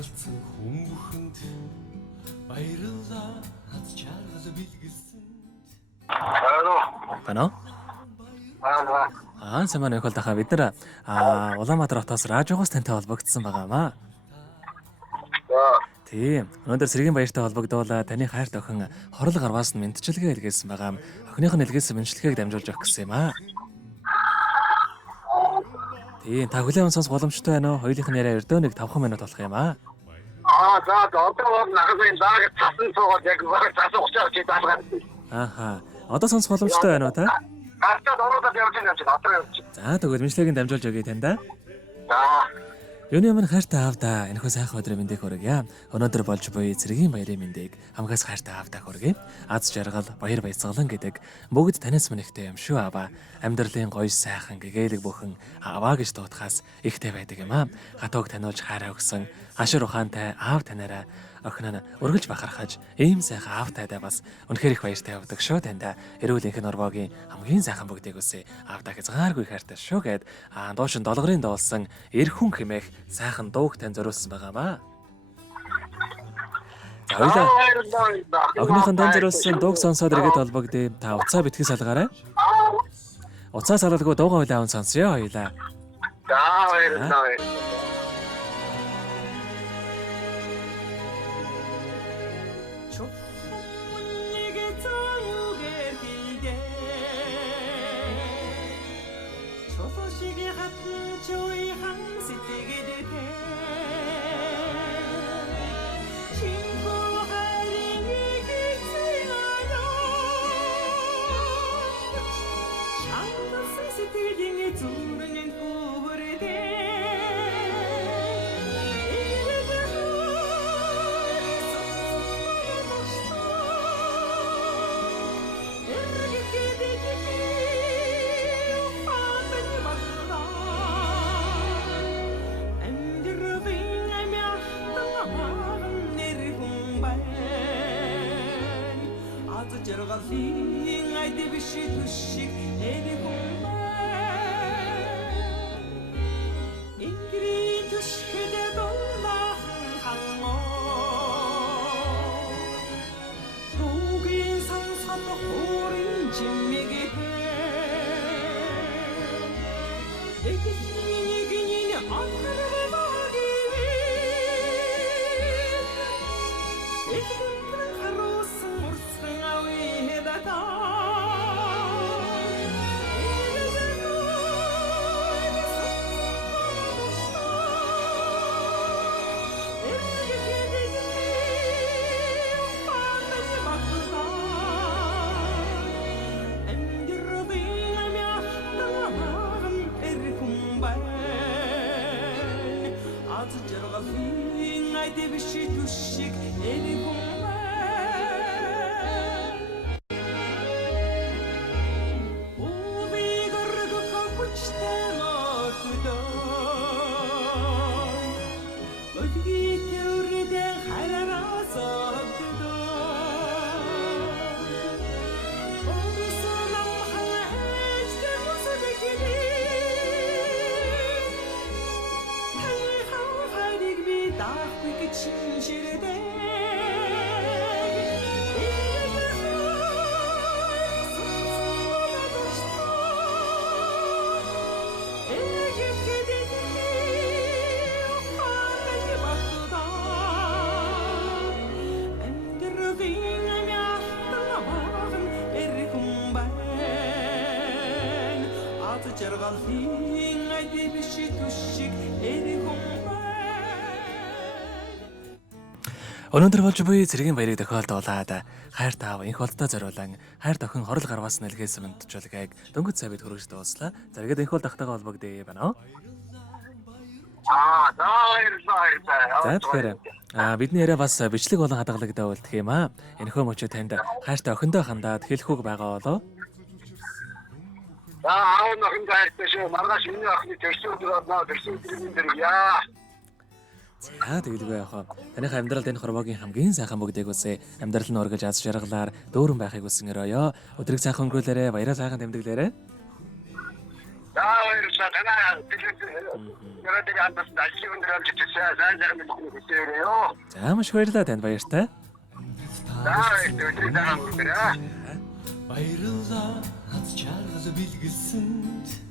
Харилцсан хүн бүхэнд баярлалаа хад чаргал билгэлсэн. Тано? Саман их бол даха бид нар Улаанбаатар хотоос радиогоос тантай холбогдсон байгаамаа. Тийм. Өнөөдөр Сэргийн баяртай холбогдуулаад таны хайрт охин хорол гарваас нь мэдчилгээ илгээсэн байгаа. Охиных нь илгээсэн мэдчилгээг дамжуулж өгөх гэсэн юм аа. Тийм, та хүлээн сонс боломжтой байна уу? Хоёулынх нь яриа өрдөө нэг 5 минут болох юм аа. За одоо нахагын дааг цасан суугаад яг цасан уучаад чи даалгаад. Ааха. Одоо сонс боломжтой байна уу та? Артад ороод явж байна. Одоо явж. За тэгвэл мэдчилгээг дамжуулж өгье танда. За. Юуны өмнө хайртай аавда энэхүү сайхан өдрийн мэндийг хүргье. Өнөөдөр болж буй Цэргийн баярын мэндийг хамгаас хайртай аавда хүргье. Аз жаргал, баяр баясгалан гэдэг бүгд танаас мөнхтэй юм шүү аваа. Амьдралын гоё сайхан гэгээлэг бүхэн аваа гэж дуудахаас ихтэй байдаг юм аа. Хатууг таниулж хайраа өгсөн ашир ухаантай аав танаараа охин нь өргөлж бахархаж ийм сайхан аавтайдаа бас үнэхээр их баяртай явдаг шүү танда. Эрүүл энхэн орвогийн хамгийн сайхан бүгдийг үсэ аавда хязгааргүй хайртай шүү гэд дуушин долгорын доолсон эр хүн хэмээх сайхан дууг тань зориулсан байгаамаа. За хоёлаа охиныхон тань зориулсан дууг сонсоод иргэд холбогдъё. Та уцаа битгий салгаарай. Уцаа салгалгүй дуугаа хоёлаа сонсё хоёлаа. За баярлалаа. Өнөөдөр болж буй Цэргийн баярыг тохиолдуулаад хайрт аав инх болтой зориулан хайрт охин хорол гарваас нэлгээсэн мэдчилгээг дөнгөж сая бид хүргэж дууслаа. Заргээд инх бол тахтайгаа холбогдъё байна уу? За тэгэхээр бидний яриа бас бичлэг болон хадгалагдаа үлдэх юм аа. Энэхөө мөчөө танд хайртай охиндоо хандаад хэлэхүүг байгаа болоо. За аав нөхөн хайртай шүү. Маргааш миний охины төрсөн өдөр орноо. Төрсөн өдрийн дээр яа. За тэгэлгүй яхаа. Таних амьдралд энэ хорвогийн хамгийн сайхан бүгдийг үсэ амьдрал нь ургаж аз жаргалаар дөөрөн байхыг хүсэн өрөөё. Өдрийг сайхан өнгөрүүлээрэ, баяраа сайхан тэмдэглээрэ. За баярлалаа. Танаа тэгээд андас ажлын өндөр амжилт хүсье. Сайн сайхан бүхний хүсье. За маш баярлалаа танд баяртай. өдрийн дараа хүргээрэй. Баярлалаа хаз чаргал бэлгэлсэнд